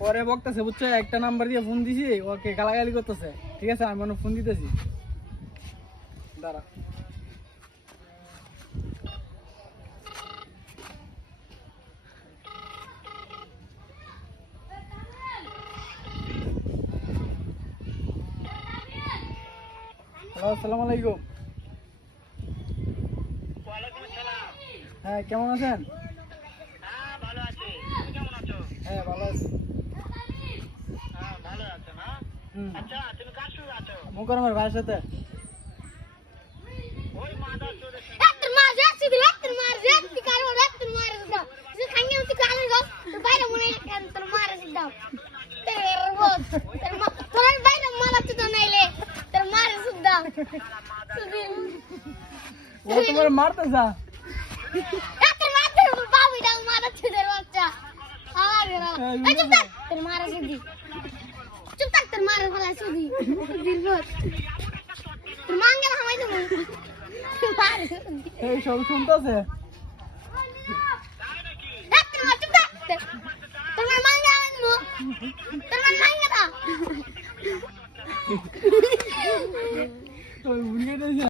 পরে বকতেছে বুঝছো, একটা নাম্বার দিয়ে ফোন দিছি, ওকে গালাগালি করতেছে। ঠিক আছে, আমি মনে ফোন দিতেছি, দাঁড়া। হ্যালো, আসসালামু আলাইকুম। হ্যাঁ, কেমন আছেন? হ্যাঁ, ভালো আছি। মুকরমের ভাইয়ের সাথে। ও তোমার মারতে যা। এই সব শুনতেছে।